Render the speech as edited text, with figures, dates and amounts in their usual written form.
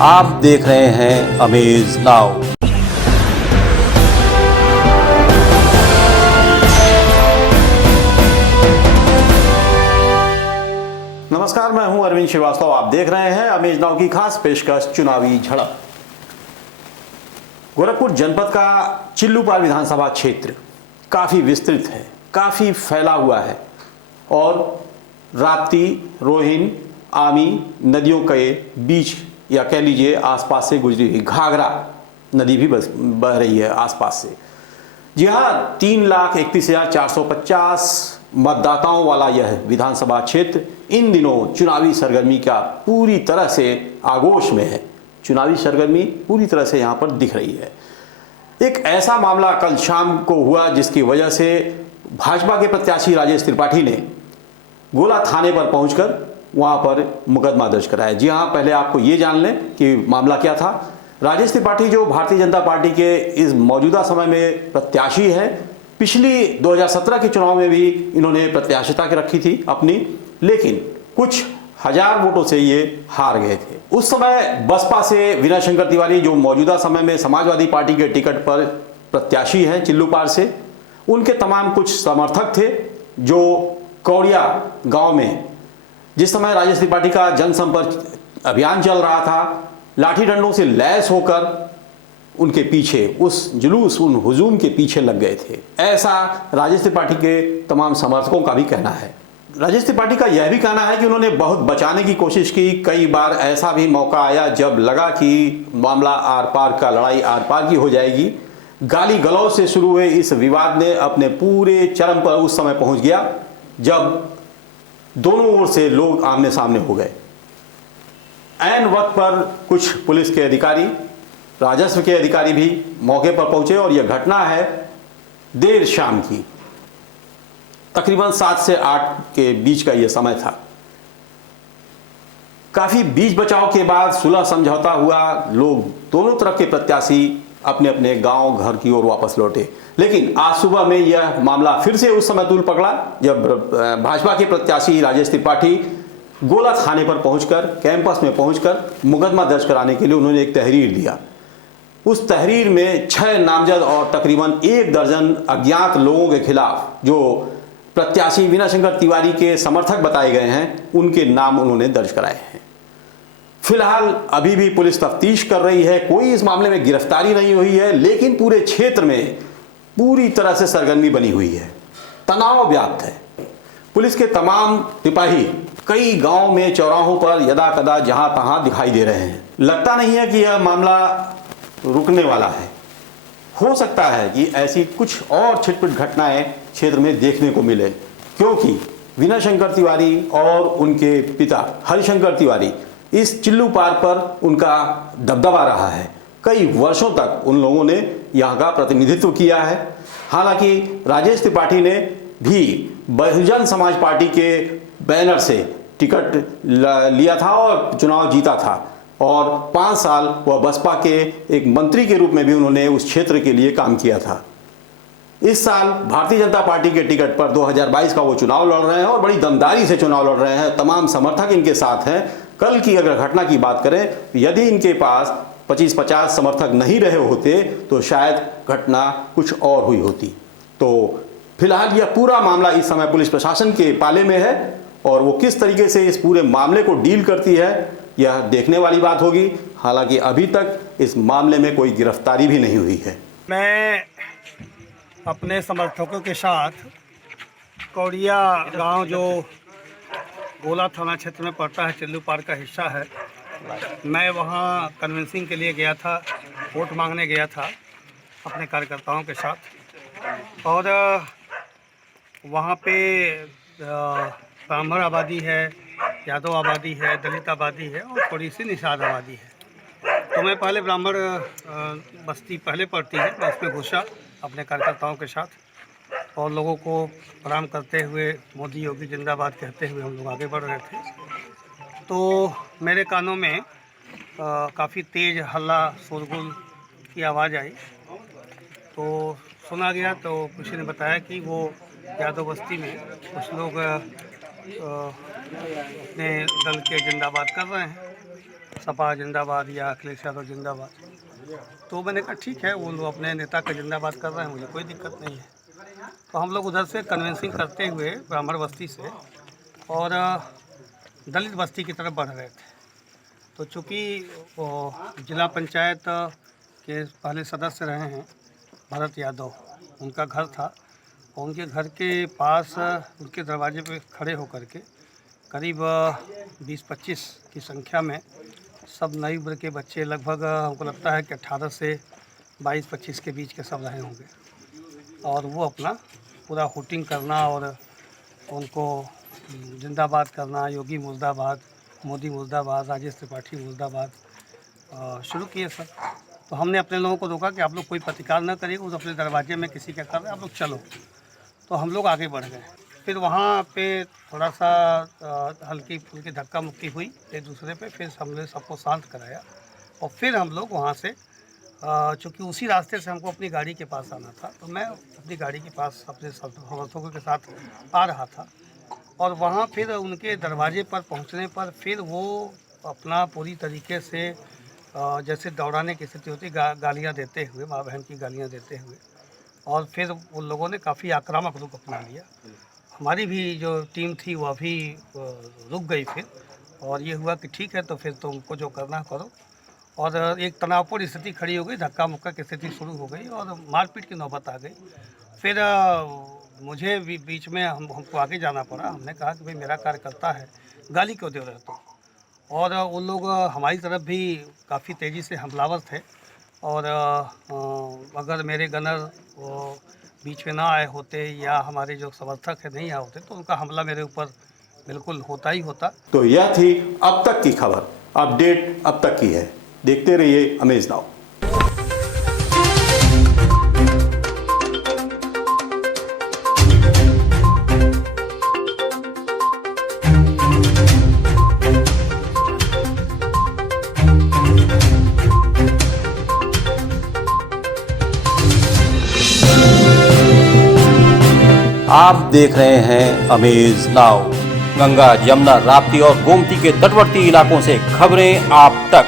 आप देख रहे हैं अमेज नाउ। नमस्कार, मैं हूं अरविंद श्रीवास्तव। आप देख रहे हैं अमेज नाउ की खास पेशकश चुनावी झड़प। गोरखपुर जनपद का चिल्लूपार विधानसभा क्षेत्र काफी विस्तृत है, काफी फैला हुआ है और राप्ती, रोहिन, आमी नदियों के बीच या कह लीजिए आसपास से गुजरी हुई घाघरा नदी भी बह रही है आसपास से। जी हाँ, 3,31,450 मतदाताओं वाला यह विधानसभा क्षेत्र इन दिनों चुनावी सरगर्मी का पूरी तरह से आगोश में है। चुनावी सरगर्मी पूरी तरह से यहाँ पर दिख रही है। एक ऐसा मामला कल शाम को हुआ जिसकी वजह से भाजपा के प्रत्याशी राजेश त्रिपाठी ने गोला थाने पर पहुंचकर वहां पर मुकदमा दर्ज कराया। जी हाँ, पहले आपको ये जान लें कि मामला क्या था। राजेश त्रिपाठी जो भारतीय जनता पार्टी के इस मौजूदा समय में प्रत्याशी है, पिछली 2017 के चुनाव में भी इन्होंने प्रत्याशिता के रखी थी अपनी, लेकिन कुछ हजार वोटों से ये हार गए थे। उस समय बसपा से विनय शंकर तिवारी जो मौजूदा समय में समाजवादी पार्टी के टिकट पर प्रत्याशी हैं चिल्लूपार से, उनके तमाम कुछ समर्थक थे जो कौड़िया गांव में जिस समय राजेश त्रिपाठी का जनसंपर्क अभियान चल रहा था, लाठी डंडों से लैस होकर उनके पीछे उस जुलूस, उन हुजूम के पीछे लग गए थे। ऐसा राजेश त्रिपाठी के तमाम समर्थकों का भी कहना है। राजेश त्रिपाठी का यह भी कहना है कि उन्होंने बहुत बचाने की कोशिश की। कई बार ऐसा भी मौका आया जब लगा कि मामला आर पार का, लड़ाई आर पार की हो जाएगी। गाली गलौज से शुरू हुए इस विवाद ने अपने पूरे चरम पर उस समय पहुंच गया जब दोनों ओर से लोग आमने सामने हो गए। ऐन वक्त पर कुछ पुलिस के अधिकारी, राजस्व के अधिकारी भी मौके पर पहुंचे और यह घटना है देर शाम की, तकरीबन 7 से 8 के बीच का यह समय था। काफी बीच बचाव के बाद सुलह समझौता हुआ। लोग, दोनों तरफ के प्रत्याशी अपने अपने गांव, घर की ओर वापस लौटे। लेकिन आज सुबह में यह मामला फिर से उस समय तूल पकड़ा जब भाजपा के प्रत्याशी राजेश त्रिपाठी गोला थाने पर पहुंचकर, कैंपस में पहुंचकर मुकदमा दर्ज कराने के लिए उन्होंने एक तहरीर दिया। उस तहरीर में 6 नामजद और तकरीबन 1 दर्जन अज्ञात लोगों के खिलाफ जो प्रत्याशी विनय शंकर तिवारी के समर्थक बताए गए हैं, उनके नाम उन्होंने दर्ज कराए हैं। फिलहाल अभी भी पुलिस तफ्तीश कर रही है, कोई इस मामले में गिरफ्तारी नहीं हुई है, लेकिन पूरे क्षेत्र में पूरी तरह से सरगर्मी बनी हुई है, तनाव व्याप्त है। पुलिस के तमाम सिपाही कई गांव में, चौराहों पर यदा कदा जहां तहां दिखाई दे रहे हैं। लगता नहीं है कि यह मामला रुकने वाला है। हो सकता है कि ऐसी कुछ और छिटपुट घटनाएं क्षेत्र में देखने को मिले, क्योंकि विनय शंकर तिवारी और उनके पिता हरिशंकर तिवारी, इस चिल्लूपार पर उनका दबदबा रहा है। कई वर्षों तक उन लोगों ने यहाँ का प्रतिनिधित्व किया है। हालांकि राजेश त्रिपाठी ने भी बहुजन समाज पार्टी के बैनर से टिकट लिया था और चुनाव जीता था, और 5 साल वह बसपा के एक मंत्री के रूप में भी उन्होंने उस क्षेत्र के लिए काम किया था। इस साल भारतीय जनता पार्टी के टिकट पर 2022 का वो चुनाव लड़ रहे हैं और बड़ी दमदारी से चुनाव लड़ रहे हैं। तमाम समर्थक इनके साथ हैं। कल की अगर घटना की बात करें, यदि इनके पास 25-50 समर्थक नहीं रहे होते तो शायद घटना कुछ और हुई होती। तो फिलहाल यह पूरा मामला इस समय पुलिस प्रशासन के पाले में है और वो किस तरीके से इस पूरे मामले को डील करती है, यह देखने वाली बात होगी। हालांकि अभी तक इस मामले में कोई गिरफ्तारी भी नहीं हुई है। मैं अपने समर्थकों के साथ कौड़िया गांव, जो गोला थाना क्षेत्र में पड़ता है, चिल्लूपार का हिस्सा है, मैं वहां कन्विंसिंग के लिए गया था, वोट मांगने गया था अपने कार्यकर्ताओं के साथ। और वहां पे ब्राह्मण आबादी है, यादव आबादी है, दलित आबादी है और थोड़ी सी निषाद आबादी है। तो मैं पहले ब्राह्मण बस्ती पहले पड़ती है, मैं उसमें घुसा अपने कार्यकर्ताओं के साथ और लोगों को प्रणाम करते हुए, मोदी योगी जिंदाबाद कहते हुए हम लोग आगे बढ़ रहे थे। तो मेरे कानों में काफ़ी तेज़ हल्ला, शोरगुल की आवाज़ आई। तो सुना गया तो किसी ने बताया कि वो यादव बस्ती में कुछ लोग अपने दल के जिंदाबाद कर रहे हैं। सपा जिंदाबाद या अखिलेश यादव जिंदाबाद। तो मैंने कहा ठीक है, वो लोग अपने नेता का जिंदाबाद कर रहे हैं, मुझे कोई दिक्कत नहीं है। तो हम लोग उधर से कन्विंसिंग करते हुए ब्राह्मण बस्ती से और दलित बस्ती की तरफ बढ़ रहे थे। तो चूँकि जिला पंचायत के पहले सदस्य रहे हैं भरत यादव, उनका घर था, उनके घर के पास उनके दरवाजे पे खड़े होकर के करीब 20-25 की संख्या में सब नई उम्र के बच्चे, लगभग हमको लगता है कि 18 से 22-25 के बीच के सब रहे होंगे, और वो अपना पूरा हुटिंग करना और उनको जिंदाबाद करना, योगी मुर्दाबाद, मोदी मुर्दाबाद, राजेश त्रिपाठी मुर्दाबाद शुरू किए सर। तो हमने अपने लोगों को रोका कि आप लोग कोई प्रतिकार न करिए, उस अपने दरवाजे में किसी क्या कर रहे हैं, आप लोग चलो। तो हम लोग आगे बढ़ गए। फिर वहाँ पे थोड़ा सा हल्की फुल्की धक्का मुक्की हुई एक दूसरे पे, फिर हमने सबको शांत कराया और फिर हम लोग वहाँ से चूँकि उसी रास्ते से हमको अपनी गाड़ी के पास आना था, तो मैं अपनी गाड़ी के पास अपने समर्थकों के साथ आ रहा था और वहाँ फिर उनके दरवाजे पर पहुँचने पर फिर वो अपना पूरी तरीके से जैसे दौड़ाने की स्थिति होती, गालियाँ देते हुए, माँ बहन की गालियाँ देते हुए, और फिर उन लोगों ने काफ़ी आक्रामक रुख अपना लिया। हमारी भी जो टीम थी वह भी रुक गई फिर, और ये हुआ कि ठीक है तो फिर तुमको जो करना करो, और एक तनावपूर्ण स्थिति खड़ी हो गई, धक्का मुक्का की स्थिति शुरू हो गई और मारपीट की नौबत आ गई। फिर मुझे बीच में हमको आगे जाना पड़ा। हमने कहा कि भाई मेरा कार्यकर्ता है, गाली क्यों दे रहे हो तुम? और उन लोग हमारी तरफ भी काफ़ी तेज़ी से हमलावर थे, और अगर मेरे गनर बीच में ना आए होते या हमारे जो समर्थक है नहीं आए होते तो उनका हमला मेरे ऊपर बिल्कुल होता ही होता। तो यह थी अब तक की खबर। अपडेट अब तक की है, देखते रहिए अमेज नाउ। आप देख रहे हैं अमेज नाउ। गंगा, यमुना, राप्ती और गोमती के तटवर्ती इलाकों से खबरें आप तक।